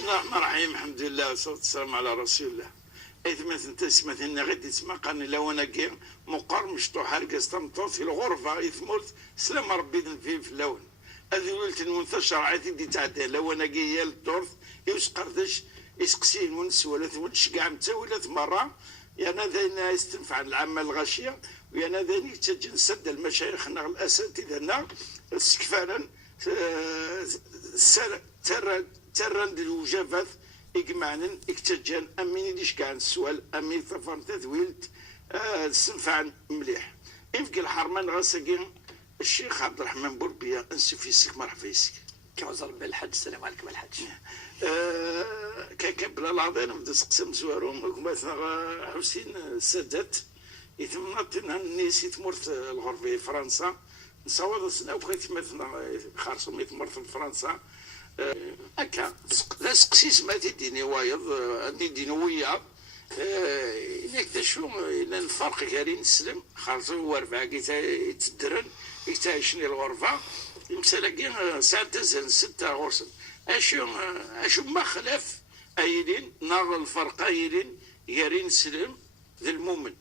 بسم الله الرحمن الرحيم. الحمد لله والصلاة والسلام على رسول الله. مثلا تسمى غادي تسمى قاني لو انا كي مقر مشطوح هالكاس تمطوط في الغرفة يثمرت سلام ربي في اللون هذه ولت المنتشر عادي دي تعدى لو انا كي هي الدورث يسقردش يسقسين ونس ولا ثمنش كاع متساويلات مرة يعني هذا يستنفع العامة الغاشية ويعني هذا يتسجل سد المشايخنا الاساتذة سكفانا ترند الوجافات إجماعا اكتجان أمين ديش كان السؤال أمين ثفر تذويلت سنفعا مليح يفقي الحرمان غاسقين الشيخ عبد الرحمن بوربيا انسو فيسك مرحبا فيسك كوزر بالحج. السلام عليكم الحج. كابل العظيم بدا سقسم زوارهم مثلا حسين السادات يتمنى الناس يتمرت الغربية فرنسا نصور سنة وخيت مثلا خارصهم يتمرت فرنسا هكا سقسيس ما تديني وايض عندي دينوية نكتشفوا ان الفرق كارين نسلم خاصة هو ربعة يتدرن يتعيشني الغرفة يمسالاكي ساعة تزن ستة غرسن اشو ما خلاف ايلين نار الفرق ايلين كارين نسلم ذا المؤمن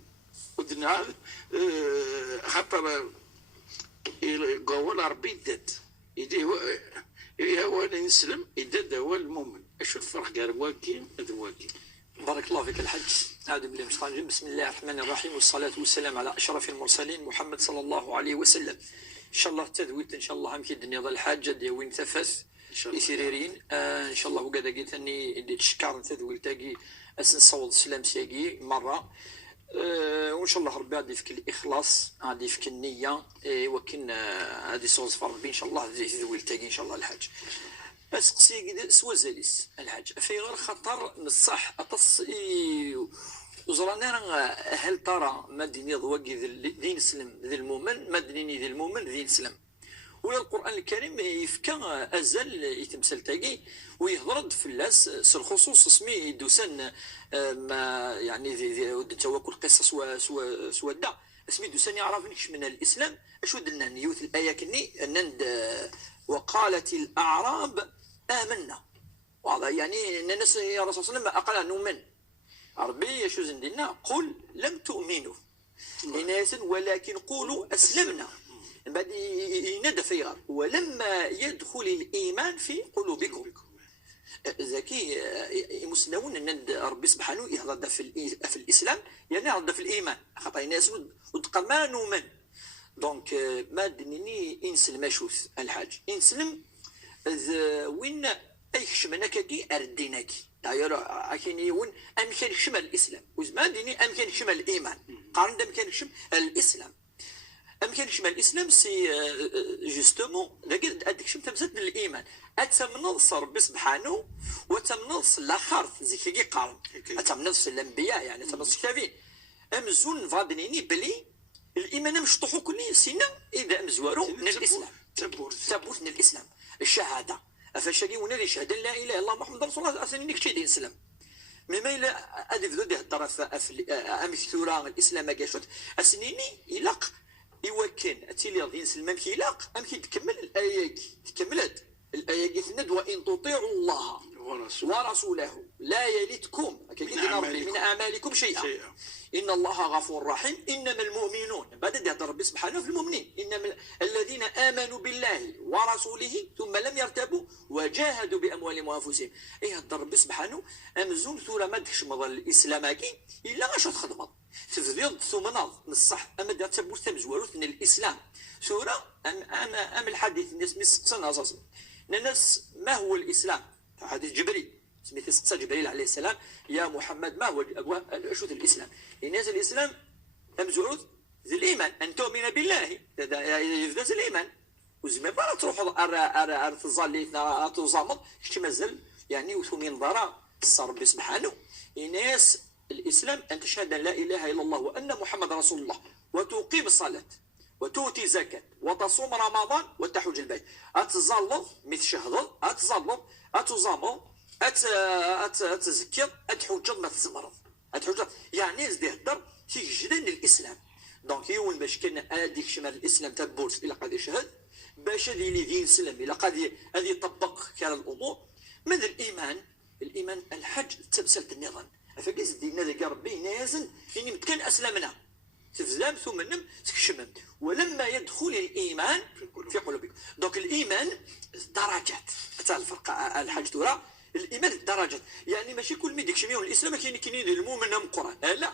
ودنا خاطر قول ربي دات يدي هو نسلم يدد هو المؤمن اشو الفرق قال واكي هذا واكي. بارك الله فيك الحج. أعوذ بالله من الشيطان الرجيم. بسم الله الرحمن الرحيم والصلاة والسلام على أشرف المرسلين محمد صلى الله عليه وسلم. إن شاء الله تدويت إن شاء الله هم الدنيا ظل الحاجة دي وين تفث يسيرين إن شاء الله وقد قلت أني اللي تشكر تدويت تاجي أسن صوت السلام سيجي مرة وإن شاء الله ربي غادي يفك الإخلاص غادي يفك النية وكن هذه صوت فربي إن شاء الله تدويت تاجي إن شاء الله الحاج. بس قصي سوا زاليس الحاج في غير خطر نصح أتصي وزرانا هل ترى ما ديني ضواقي ذي نسلم ذي المؤمن ما ديني ذي المؤمن ذي نسلم ويا القرآن الكريم يفكى أزل يتمثل تاقي ويهضرد في اللاس الخصوص اسمي دوسان ما يعني ذي توكل قصص سودا اسمي دوسان يعرفنيش من الإسلام أشو دلنا نيوث الآية كني نند وقالت الأعراب آمنا وهذا يعني أن الناس يا رسول الله صلى الله عليه وسلم أقل نؤمن عربي شو زندنا قل لم تؤمنوا إناس ولكن قولوا أسلمنا بعد يندى فيها ولما يدخل الإيمان في قلوبكم ذكي مسلمون أن ربي سبحانه يهضر في الإسلام يعني يهضر في الإيمان خاطر الناس وتقال ما نؤمن دونك ما دنيني انسلم اشوث الحاج انسلم وين اي خشمنا كي ارديناكي داير اكيني يون امكن شمال الاسلام وزما ديني امكن شمال الايمان قارن امكن شمال الاسلام امكن شمال الاسلام سي جوستومون هذيك شم تمزد الايمان اتمنص ربي سبحانه وتمنص الاخر زي قارن اتمنص الانبياء يعني تمنص كافين امزون فادنيني بلي الإيمان مشطوحو كلي سينا إذا مزوارو من الإسلام تابوت من الإسلام الشهادة أفشاقي ونالي شهادة لا إله إلا الله محمد رسول الله أسني نكشي دين الإسلام مما إلا أدف ذو ده الدرس أمثورا الإسلام أجاشوت أسنيني يلاق يوكن أتيلي دين الإسلام كي يلاق أم كي تكمل الآية تكملت الآية تند وإن تطيعوا الله ورسوله لا يلتكم من أعمالكم شيئا إن الله غفور رحيم. إنما المؤمنون بعد ده ربي سبحانه في المؤمنين إنما الذين آمنوا بالله ورسوله ثم لم يرتابوا وجاهدوا بأموالهم وأنفسهم إيه هذا ربي سبحانه أمزون ثورة ما دكش مظل الإسلاماكي إلا غاش تخدمض تفضيض ثم ناض نصح أما ده تبور تمزوروث من الإسلام ثورة أم الحديث الناس مسقسنا أساسا الناس ما هو الإسلام حديث جبريل سميت سقسى جبريل عليه السلام يا محمد ما هو أشوث الإسلام الناس الإسلام أمزعوث ذي الإيمان أن تؤمن بالله يفدس الإيمان وزمان بلا تروح أر تظل تزامض شتي مازال يعني وثمين ضرا الصرب سبحانه الناس الإسلام أن تشهد أن لا إله إلا الله وأن محمد رسول الله وتقيم الصلاة وتؤتي زكاة وتصوم رمضان وتحج البيت أتظل مثل شهر أتظل أتزامض أتزكر أتحجر ما تزمرض أتحجر يعني يزدي هدر تيجدن الإسلام دونك يون باش كان هذيك شمال الإسلام تبورس إلى قد يشهد باش هذه اللي دين سلم إلى قد هذه يطبق كان الأمور من الإيمان الايمان الحج تمثلت النظام فكيس دينا ذاك ربي نازل يعني متكن اسلمنا تفزلام ثم نم تكشمم ولما يدخل الايمان في قلوبكم دونك الايمان درجات حتى الفرق الحج ترى الايمان درجات يعني ماشي كل مي ديكش ميون الاسلام كاين المؤمن مقران لا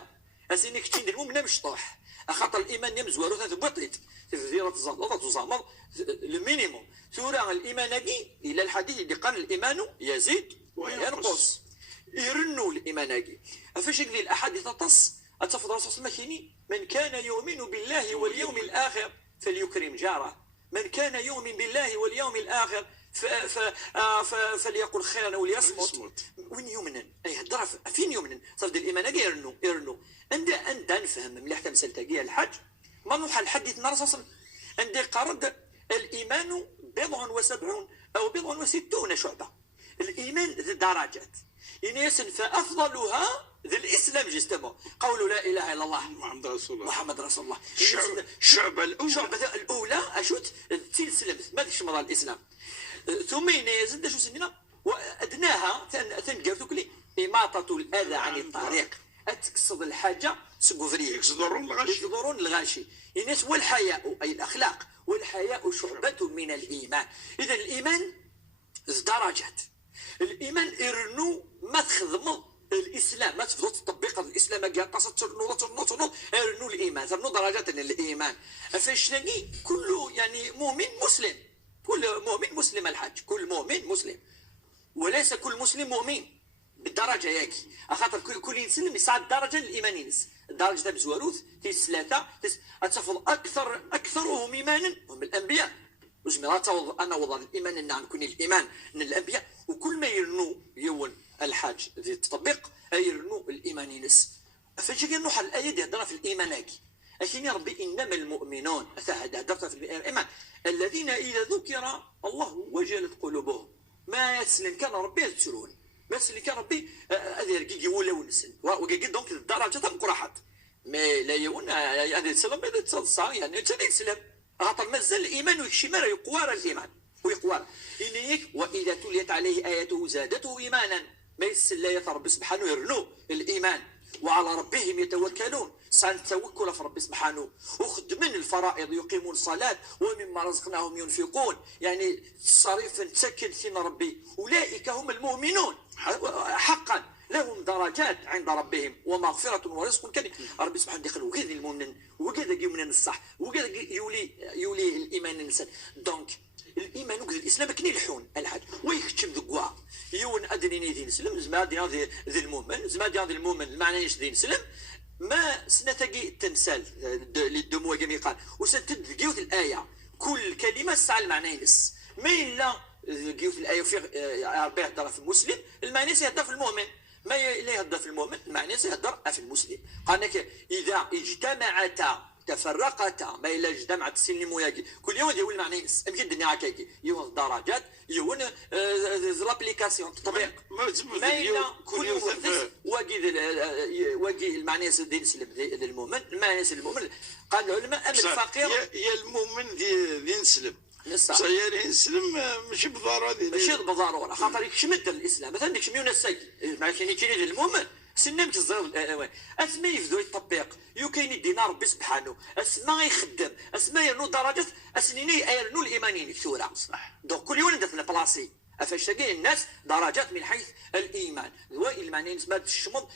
اسيني كاين المؤمن مشطوح خاطر الايمان يمزوارو تبطيت تفزيره الزلطه تزامر المينيموم ثورة الايمان الى الحديث اللي قال الايمان يزيد وينقص يرنوا الايمان فاش يقضي الاحاديث تص اتفضل رسول الله كيني من كان يؤمن بالله واليوم الاخر فليكرم جاره من كان يؤمن بالله واليوم الاخر فليقل خيرا او ليصمت وين يؤمن اي هضر فين يؤمن صافي الايمان يرنوا عند نفهم مليح تمثل تاقيه الحج ما نوح الحديث نرصص عندي قرد الايمان 70 او 60 شعبه الايمان ذي درجات يعني فافضلها ذي الاسلام جستمو قول لا اله الا الله محمد رسول الله الشعبه الاولى اشوت تسلم ما ديكش مرض الاسلام ثم يزيد شو سننا وادناها تنقرتو كلي اماطه الاذى عن الطريق تقصد الحاجه سكوفريه يقصدون الغاشي الناس والحياء اي الاخلاق والحياء شعبه من الايمان اذا الايمان درجات الايمان ارنو ما تخدموا الاسلام ما تفضل تطبق الاسلام كاع ترنو ارنو الايمان ترنو درجات الايمان فاش تلاقي كل يعني مؤمن مسلم كل مؤمن مسلم الحج كل مؤمن مسلم وليس كل مسلم مؤمن بالدرجه ياك خاطر كل انسان يصعد درجه الايمان ينس الدرجه تاع بزواروث تيس ثلاثه تفضل اكثرهم ايمانا هم الانبياء وزمرات انا وضع الايمان ان نكون الايمان من الانبياء وكل ما يرنو يون الحاج ذي التطبيق يرنو الايمان ينس فاش نروح الايه دي هضره في الايمان لكن يا ربي انما المؤمنون هدرت في الايمان الذين اذا ذكر الله وجلت قلوبهم ما يسلم كان ربي يذكرون بس اللي كان ربي هذا رقيقي ولا ونسن وقيقي دونك الدرجه تاع مقرحات ما لا يون هذا السلام هذا تصا يعني انت يسلم خاطر مازال الايمان ويكشمر يقوار الايمان ويقوار إنيك واذا تليت عليه اياته زادته ايمانا ما يسل ربي سبحانه يرنو الايمان وعلى ربهم يتوكلون صار التوكل في ربي سبحانه وخدمن الفرائض يقيمون الصلاة ومما رزقناهم ينفقون يعني صريفا تسكن فينا ربي أولئك هم المؤمنون حقا لهم درجات عند ربهم ومغفرة ورزق كريم ربي سبحانه يقول وكذا المؤمن وكذا يؤمن الصح وكذا يولي الإيمان الإنسان دونك الايمان وكذا الاسلام كني الحون الحاج ويكتشم ذكوا يون ادنيني دين سلم زما ديال ذي المؤمن زما ديال المؤمن المعنى ايش دين سلم ما سنتقي التمثال للدموع جميع قال وستدقيوت الايه كل كلمه سعى المعنى ينس ما الا قيوت الايه في ربي يهضر في المسلم المعنى سيهضر في المؤمن ما لا يهضر في المؤمن المعنى سيهضر في المسلم قال لك اذا اجتمعتا تفرقتا ما إلا اجتمعت السلم وياكي كل يوم ديال المعنى ينس امشي الدنيا هكاكي يون الدرجات يون لابليكاسيون التطبيق ما إلا كل يوم واقي المعنى ديال السلم للمؤمن المعنى للمؤمن قال العلماء أما الفقير يا المؤمن ذي نسلم سياري نسلم ماشي بضرورة ماشي بضرورة خاطر يكشمد الإسلام مثلا ديك شميون الساكي ما كاين كاين المؤمن سنمك الزر اسماء يفدو يطبق يكاين يدينا ربي سبحانه اسماء يخدم اسماء يرنو درجات اسنيني يرنو الايمانيين كثوره صح دونك كل يوم ندير في البلاصي فاش تلقى الناس درجات من حيث الايمان الايمانيين سمات الشمض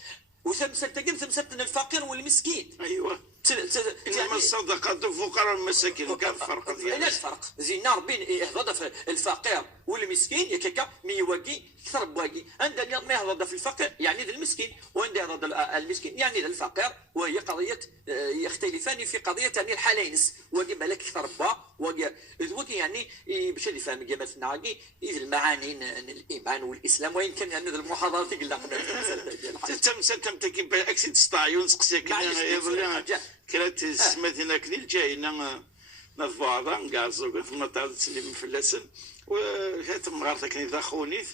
وثمثل تلقى ثمثل الفقير والمسكين ايوه انما الصدقه الفقراء والمساكين كان الفرق ديالها الفرق زينا ربي يهضر في الفقير والمسكين يكاكا ميواقي كثر بواقي عندنا ما يهضر في الفقير يعني ذا المسكين وعندنا يهضر المسكين يعني ذا الفقير وهي قضيه يختلفان في قضيه ثاني الحالينس واقي بالك كثر بوا واقي يعني باش يفهم كما تنعقي اذا المعاني الايمان والاسلام وين كان يعني المحاضرات قلنا تم تكيب اكسيد ستايون سقسيك كانت سماتنا كنيل جاينا نضباضا كاع الزوجات في المطار تسليم فلاسن وكاتم غارتا كني ذا خونيث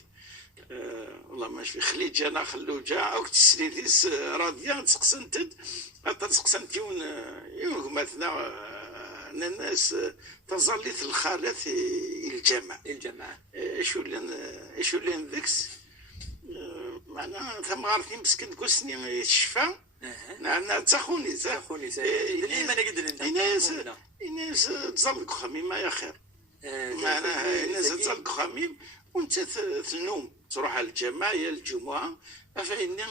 والله ماشي في خليجه انا خلوجه او تسريتيس راضيه تسقسنتد تسقسنت يون مثلا الناس تظلت الخالات الجماعه الجماعه ايش ولين ذكس انا ثم غارتي مسكين كوسني يشفى انا تاخوني تاخوني الايمان قد الناس تزلق خميم يا خير معناها الناس تزلق خميم وانت تنوم تروح على الجماعه الجمعه فاني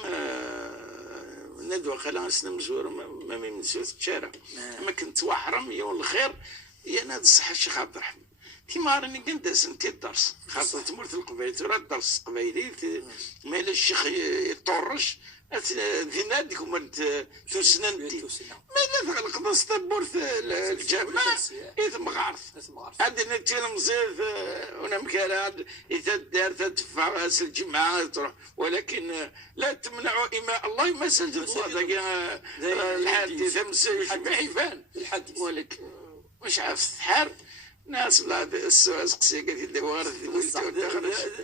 ندوى خلا سنه مزور ما من الشارع ما كنت وحرم يوم الخير يا ناد الصحه الشيخ عبد الرحمن كيما راني كندرس انت الدرس خاصة تمرت القبائل ترى الدرس قبايلي ما الا الشيخ يطرش ذي هما تسننتي ما الا القدس تبورث الجامعة إذا مغارث هادي نتينا مزيد وانا مكالا إذا دار تدفع راس الجماعة تروح ولكن لا تمنعوا إماء الله مسجد الله الحادث يشبع يبان ولكن مش عارف تحارب ناس لا السؤال سقسي قال لي وارث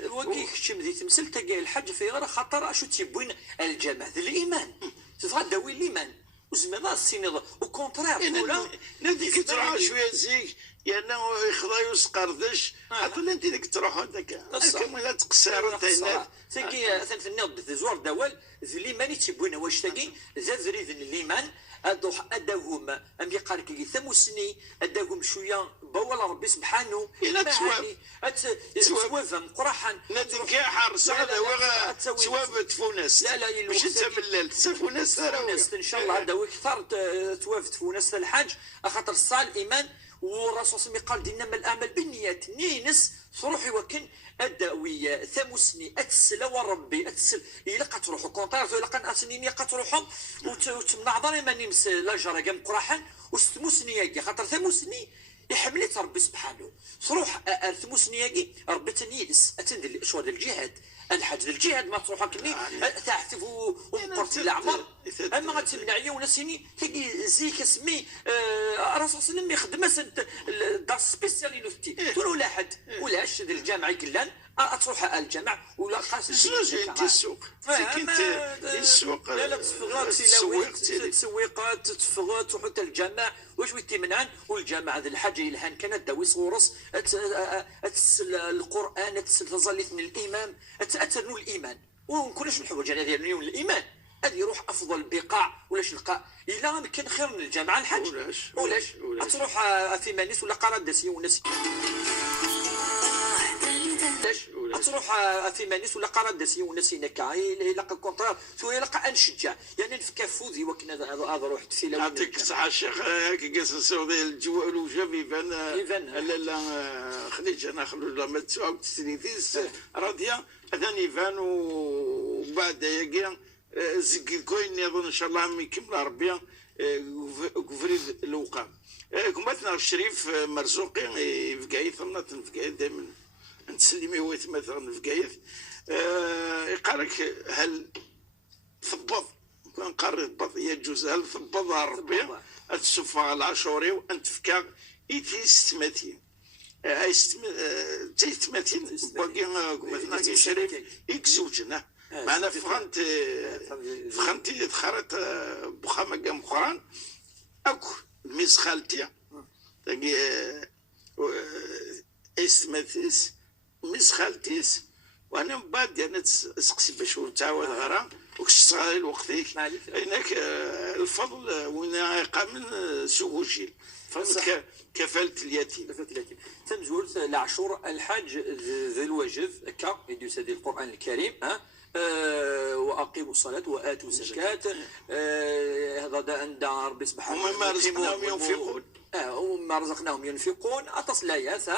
وكي خشم ذي تمثل تلقى الحج في غير خطر اشو تيبوين الجماعة الايمان تتغداوي الايمان وزعما السيني وكونترير ولا نادي كتروح شويه زيك لانه يخضع يسقردش حتى انت ديك تروح هذاك كما تقصر انت هنا تلقى في النض زوار دوال الايمان تيبوين واش تلقى زريد الايمان اداهم ام يقال كي ثموسني اداهم شويه بول ربي سبحانه تسوافهم قرحا نتنكا حارس هذا هو سوافة فونس لا مش تملل فونس ان شاء الله هذا هو كثر توافت فونس الحاج خاطر الصال الايمان والرسول صلى الله عليه وسلم قال انما الاعمال بالنيات نينس تروحي وكن اداويه ثموسني اتسلا وربي اتسل الا قتروحوا كونطير الا قناتني قتروحوا وتمنع ضري ما نمس لا جرى قام قراحا وستموسني ياكي خاطر ثموسني يحملت ربي سبحانه تروح ثموسني ياكي ربي تنيدس اتندل شو هذا الجهاد الحج الجهاد ما تروح كني تحتف ومقرت الاعمار اما غتمنعي ونسيني تلقي زيك اسمي الرسول صلى الله عليه وسلم يخدم دار سبيسيالي نفتي تقول لا حد ولا شد الجامع كلان تروح الجامع ولا خاص انت السوق كنت السوق لا تسويق تتفغ تروح حتى الجامع واش ويتي منعن والجامع هذا الحاجه الهان كانت داوي صورس القران تظلت من الامام اترنوا الايمان وكلش الحوايج هذه اليوم الايمان هذه يروح افضل البقاع ولاش نلقى الا كان خير من الجامعه الحج ولاش تروح في مانيس ولا قرادسي وناس تروح في مانيس ولا قرادسي وناس هناك الا كونطرير شويه لقى انشجع يعني نفكا فوزي وكنا هذا رحت في لون يعطيك الصحه الشيخ كي جالس السعوديه الجو الوجه يبان لا خديت انا خلو ما تسوق تسنيتيس راضيه هذا يبان وبعد يا زكي كوين يظن ان شاء الله عم يكمل ربي فريد الوقام كماتنا الشريف مرزوقي في قايث نطن في قايث دائما نتسلمي هو مثلا في قايث يقالك هل ثبض نقرر ثبض يجوز هل ثبض ربي السفا العاشوري وانت فكا ايتي ستماتين تيستماتين باقي مثلا الشريف يكزوجنا معنا فخنتي دخلت بخامة قام قران اكو ميس خالتي تاقي استماتيس ميس خالتيس وانا من بعد يعني سقسي باش تعاود غرا وكشتغل الوقتيك هناك الفضل وين قام سوغوشيل فضل كفالة اليتيم تمزول العشور الحاج ذي الواجب هكا يدوس هذه القران الكريم واقيموا الصلاه واتوا الزكاه هذا عند ربي سبحانه ومما رزقناهم ينفقون وما رزقناهم ينفقون اتصل ايات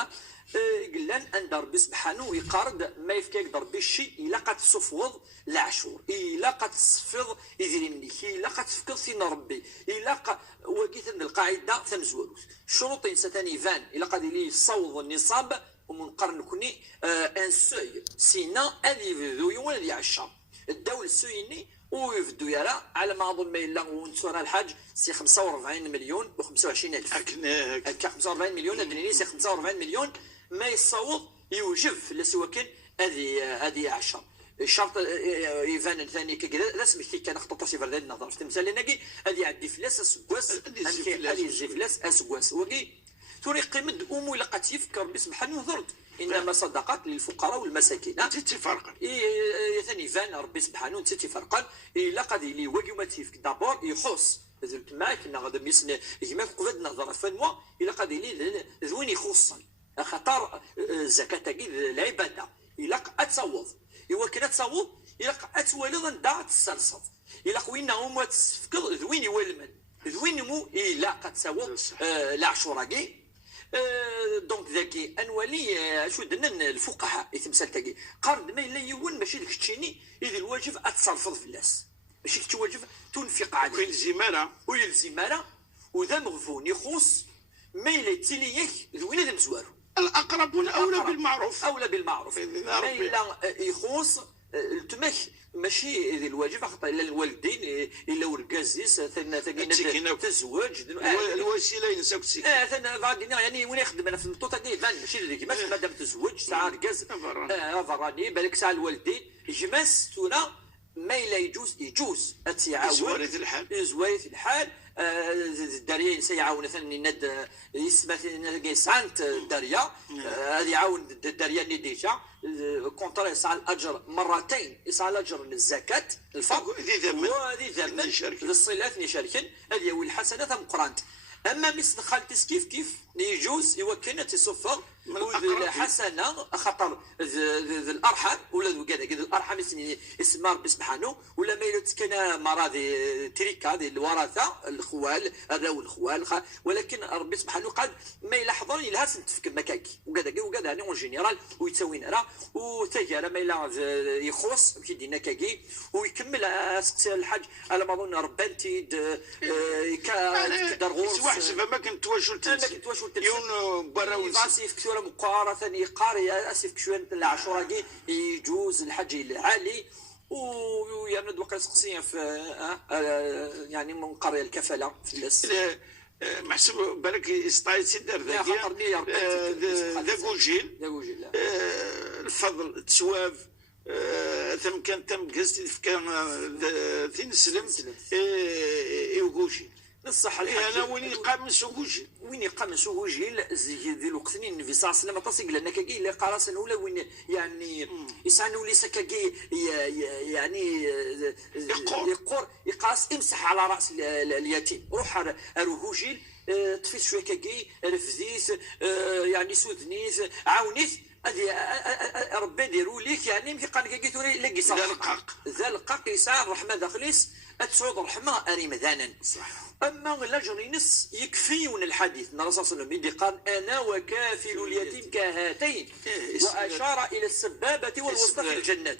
قلان عند ربي سبحانه ويقارد ما يفكاك ربي الشيء الا قد تصفوض العشور الا قد تصفض يدير منك الا قد تفكر سين ربي الا وقيت ان القاعده تمزولوس شروطين ستاني فان الا قد لي صوض النصاب ومنقرن كوني ان سوي سينا اللي فيدو يوم اللي عشا الدول السويني ويفدو يرى على ما اظن ما الا ونتسوى الحاج سي 45 مليون و25 الف هكا 45 مليون ادريني سي 45 مليون ما يصوض يوجب لسوا كان هذه 10 الشرط يفان ثاني كذا رسمي كي كان خطط سي فرد النظر في مثال نقي هذه عندي فلاس اسكواس هذه زي فلاس اسكواس وكي توري قيمه امو لقات يفكر بسبحانه ذرد انما صدقات للفقراء والمساكين تفرق ثاني يفان ربي سبحانه نتي فرقا الا قد يلي وقيمه تيفك دابور يخص زلت معاك كنا غادي ميسن كما قبل نهضر فنوا الا قد يلي ذوين يخصا خطر الزكاه تاكي العباده الا اتصوف ايوا كنا تصوف الا اتولد دا تسلسط الا خوينا هما تسفكر ذوين يولمن ذوين مو الا قد تصوف العشوراكي دونك ذاكي انولي شو درنا الفقهاء يتمثل تاكي قارن ما الا يون ماشي داك الشيني اذا الواجب اتصرف في الناس ماشي كتواجب تنفق عليه ويلزمانا وذا مغفون يخص ما الا تيليك ذوين هذا مزوارو الاقربون اولى بالمعروف ما الا يخص التماك ماشي الواجب خاطر الا الوالدين الا وركازيس ثنا تزواج الوسيله ينساك ثنا غادي يعني وين يخدم انا في المطوطه كيبان ماشي كيفاش مادام تزوج ساعه ركاز فراني بالك ساعه الوالدين يجمس تونا ما الا يجوز اتعاون زوارث الحال الداريه سيعاون ثاني ند يسمى سانت الداريه هذه يعاون الداريه اللي ديجا كونتر يسعى الاجر مرتين يسعى الاجر للزكاه الفرق وهذه ذمن للصلات نشاركن هذه هو الحسنات مقرانت اما مثل خالتي كيف يجوز يوكلنا تصفر حسنه خطر الارحام ولا كذا الارحام اسم ربي سبحانه ولا ما كان مراضي تريكا هذه الوراثه الخوال الراو الخوال ولكن ربي سبحانه قال ما الا حضر لها تفك مكاكي وكذا يعني اون جينيرال ويتساوين راه وتجارة ما الا يخص كيدينا كاكي ويكمل الحاج على ما اظن ربانتي كدرغوص واحد ما كنت يون براوي اسيف كثيرا مقارة ثاني قاري اسيف كشوان العشوراكي يجوز الحج العالي ويعني دوك سقسيه في يعني من قريه الكفاله في الناس محسوب بالك يستعيد سيدر ذاك وجيل الفضل التسواف ثم كان تم قصدي في كان ثين سلم يوجي نصح انا وين يقام سوجي ذي الوقت النبي صلى الله عليه وسلم تصيق لنا كاكي اللي قراص الاولى وين يعني يسعنوا لي سكاكي يعني يقور يقاس امسح على راس اليتيم روح اروهوجيل طفيت شويه كاكي رفديث يعني سودنيث عاونيث هذه ربي يديروا ليك يعني يمكن قال كاكي توري لاقي صح ذا القاق يسعى الرحمه داخليس تسعود الرحمه اريم ذانا صح اما لاجرينس يكفيون الحديث ان الرسول صلى الله عليه وسلم قال انا وكافل اليتيم كهاتين واشار الى السبابه والوسطى في الجنه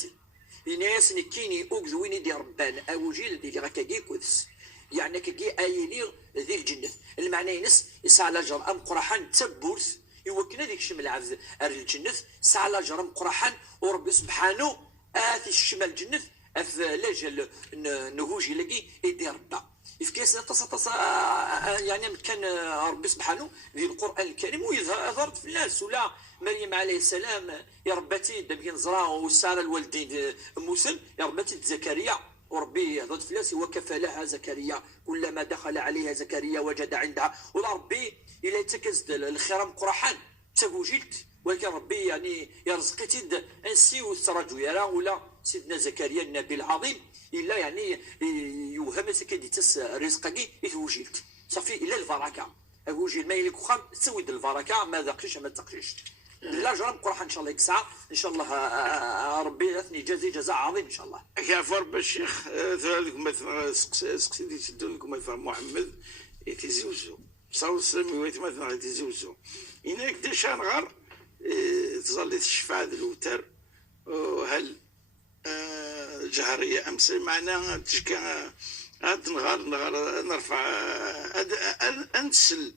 الناس نكيني اوكزويني دي ربان اوجيل دي غاكاكي كودس يعني كاكي ايلي ذي الجنه المعنى ينس يسعى لاجر ام قرحان تبورث يوكنا ديك الشمال عبد الجنه سعى لاجر ام قرحان وربي سبحانه اتي الشمال الجنه اف لاجل نهوجي لاقي يدير ربا يفكيس يعني كان ربي سبحانه في القران الكريم ويظهر في الناس ولا مريم عليه السلام يا رباتي دابا نزرا وساره الوالدين موسى يا رباتي زكريا وربي يهضر في الناس وكفلها زكريا كلما دخل عليها زكريا وجد عندها ولا ربي الا يتكز الخرام قرحان تزوجت ولكن ربي يعني يرزقتي انسي والسراج يرى ولا سيدنا زكريا النبي العظيم الا يعني يوهم سكدي تس رزقك يتوجلت صافي الا البركه اوجل ما يلك خام تسود البركه ما ذاقش ما تقشش لا جرب قرحه ان شاء الله يكسع ان شاء الله ربي اثني جزاء عظيم ان شاء الله كيف رب الشيخ ذلك مثلا سقسيدي تدون لكم مثلا محمد يتزوجوا صلى الله عليه وسلم مثلا يتزوجوا هناك ديشان غار تظل الشفاعة الوتر وهل جهرية أمس معناها تشكى هاد نغار نرفع أنسل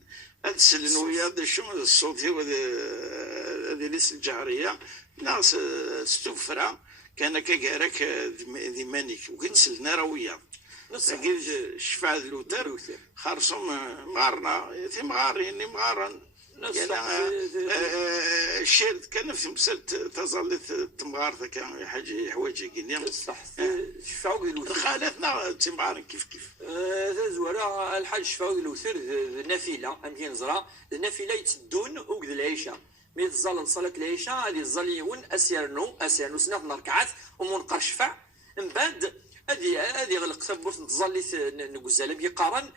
نويا هذا شو الصوتي هذه ليس الجهرية ناس استفرا كان كجارك ذي مانيك وكنسل نرويا لكن الشفاعة الوتر خرصهم مغارنا ثم غارين مغارن الشير كان في مسألة تظل تمغار كان حاجة حوايج كينيا صح شفاو الوثر خالتنا تمغار كيف زوارا الحاج شفاو الوثر النافلة أمكن نزرا النافلة يتدون وقد العيشة مي تظل صلاة العيشة هذه الظليون أسيرنو سنة ركعات ومنقر شفع من بعد هذه غلق تبوت نتظليت نقزال بيقارن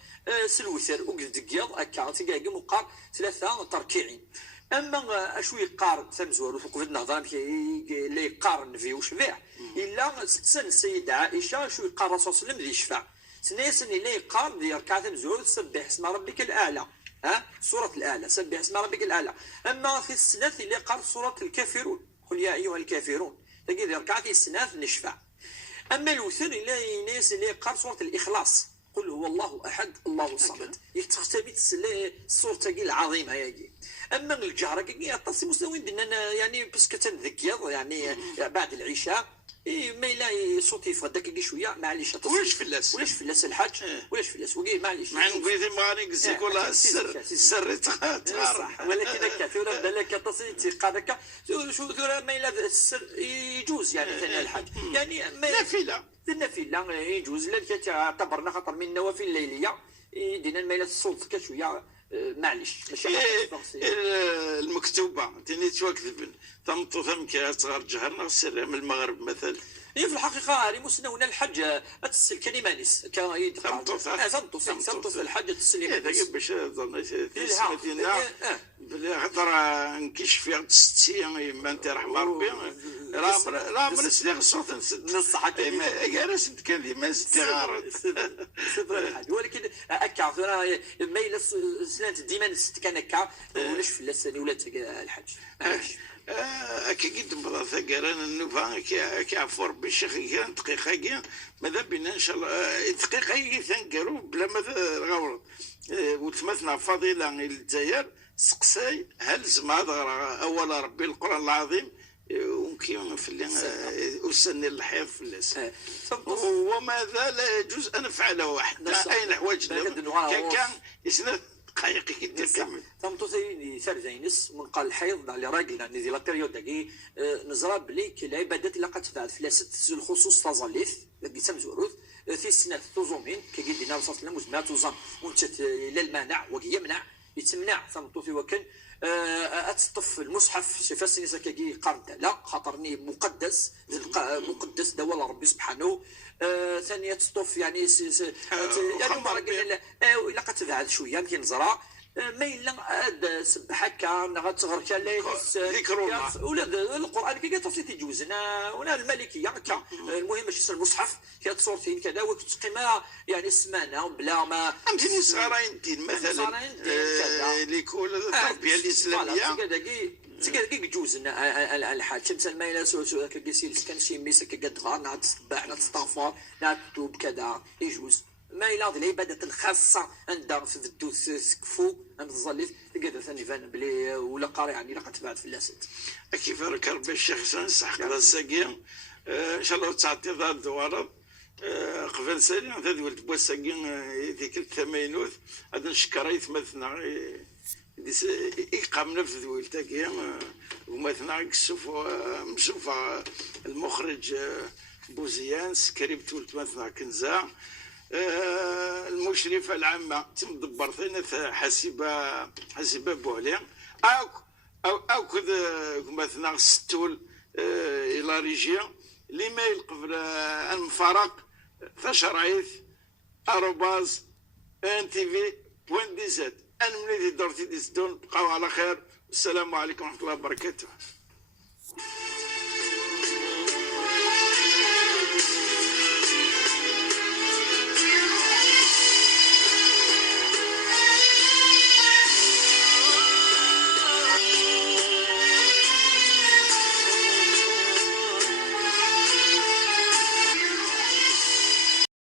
سلوثر وقد دقيض هكا تيقاقم وقار 3 تركيعين. اما اشو يقارن ثمزور وقفت نهضر اللي يقارن فيه وشبيع الا سن السيده عائشه شو يقارن الرسول صلى الله عليه وسلم ذي يشفع سنيسن اللي يقارن ذي ركعه مزور سبح اسم ربك الاعلى سوره الاعلى سبح اسم ربك الاعلى. اما في السنه اللي قال سوره الكافرون قل يا ايها الكافرون تلقى ذي ركعه السنه نشفع. اما الوثر اللي ناس اللي قال سوره الاخلاص قل هو الله احد الله الصمد يختبت الصوره تاعي العظيمه هاي. اما الجهر كي اتصل مستوين باننا يعني بس كتنذكر يعني بعد العشاء ما الا صوتي فداك كي شويه معليش ولاش فلاس ولاش فلاس الحاج ولاش فلاس وكي معليش مع نقول ما نقصيك ولا السر صح ولكن هكا ثورة بالك اتصل تيقادك شو ثورة ما الا السر يجوز يعني ثاني الحاج يعني نافله النافله يجوز لا تعتبرنا خاطر من النوافل الليليه دينا ما الا الصوت كشويه معليش ماشي المكتوبه تاني توكذب تمطو ثمك صغار جهرنا السر من المغرب مثلا. هي في الحقيقه هذه مسنونه الحج تسل كلمه نس تمطو الحج تسل نس باش سمعتينا بلي خاطر نكشف فيها 6 ايام ما انت رحم ربي راه من سليغ الصوت نص جالس نتكلم استغارت ولكن اكا ما الا سنات ديما نست كان هكا ولاش في السنه ولات الحج اكيد بضا ثقران النوفا كيعفو ربي الشيخ كان دقيقه كاع ماذا بينا ان شاء الله دقيقه ثنقروا بلا ما غور وتمثنا فضيله للجزائر سقساي هل زعما اول ربي القران العظيم وكيما في اللي أسني الحياة في اللسان وماذا لا يجوز أن أفعله حتى أين حوايج كان يسند دقائق كيدير كامل ثم تسيني ثرزينس من قال الحيض على راجل يعني ذي لا بيريود داكي نزرى بلي العبادات اللي قد تفعل في لاسات الخصوص تظليث اللي سمزوروث في السنة توزومين كي دينا الرسول صلى الله عليه وسلم وزمات توزم وانت لا المانع ويمنع يتمنع ثم توفي وكن أتصطف المصحف شي فاسني كي قارنت لا خاطرني مقدس مقدس دول ربي سبحانه ثانية تصطف يعني يعني مرة قلنا إلا قد تفعل شوية يمكن نزرع ما إلا سبح هكا غتغر كالليل ذكر الله ولا القرآن كي تصير تجوزنا ولا الملكية هكا المهم باش المصحف كي تصورتين كذا وتقيمها يعني السمانة بلا ما أمثلة صغارين دين مثلا لكل التربية الإسلامية كذا كي جوزنا الحاج مثلا ما إلا سو كيسير كان شي ميس كقد غار تصبح تستغفر تكتب كذا يجوز ما إلا هذه العبادات الخاصة عندها في الدوس سكفو عند الظليف تقدر ثاني فان بلي ولا قاري يعني لا قتبعد في اللاسد كيف راك ربي الشيخ سنسحق هذا الساقين ان شاء الله تعطي ذا الدوارد قبل سالين هذا ولد بوا الساقين ذيك الثمانوث هذا نشكر يتمثلنا يقامنا في ذوي التاقيم ومثلنا مشوفة المخرج بوزيان سكريب تولت مثلنا كنزا المشرفة العامة تم دبرتين حاسبة بوعلي أو كذا مثلا ستول إلى ريجيا ليميل قبل المفارق تشرعيث أروباز NTV.dz أنا من دورتي ديستون بقاو على خير والسلام عليكم ورحمة الله وبركاته.